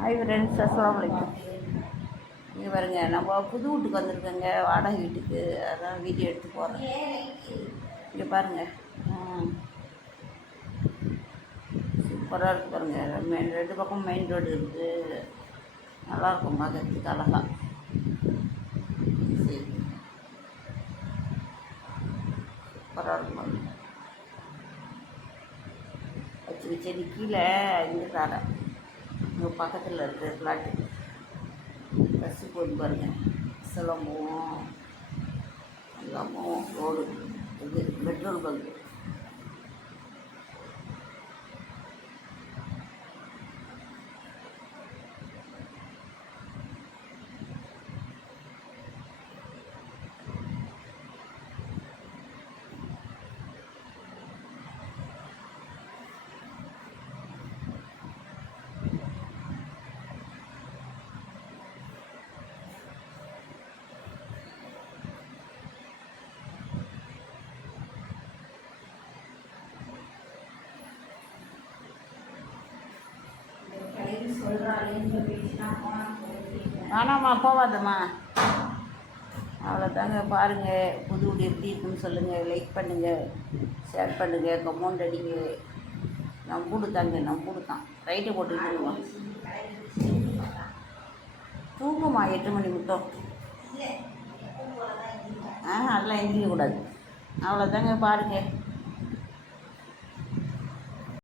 Hi friends, அஸ்ஸலாமு அலைக்கும். இங்கே பாருங்க, நம்ம புது வீட்டுக்கு வந்திருக்கோங்க, வாடகை வீட்டுக்கு. அதான் வீடியோ எடுத்து போகிறேன். இங்கே பாருங்கள், சூப்பராக இருக்குது பாருங்கள். ரெண்டு பக்கம் மெயின் ரோடு இருக்குது. நல்லாயிருக்கும் பார்க்கறதுக்கு, அழகா. சரி, சூப்பராக இருக்கும் பாருங்க. வச்சு செடி கீழே இங்கே தரேன். இங்கே பக்கத்தில் இருக்கிற ஃப்ளாட்டு பஸ்ஸு போட்டு பாருங்கள். சிலம்பம் எல்லாமும் ரோடு, இது பெட்ரோல் பங்கு. வேணாம்மா, போவாதம்மா. அவ்வளோதாங்க. பாருங்கள், புது வீடு எப்படி இருக்குன்னு சொல்லுங்கள். லைக் பண்ணுங்கள், ஷேர் பண்ணுங்கள், கமெண்ட் அடிங்க. நம்பூடு தாங்க, நம்பூடு தான். ரைட்டை போட்டுக்கிட்டுமா தூங்குமா 8 மணி மட்டும். அதெல்லாம் எந்திரிக்கக்கூடாது. அவ்வளோதாங்க. பாருங்கள்.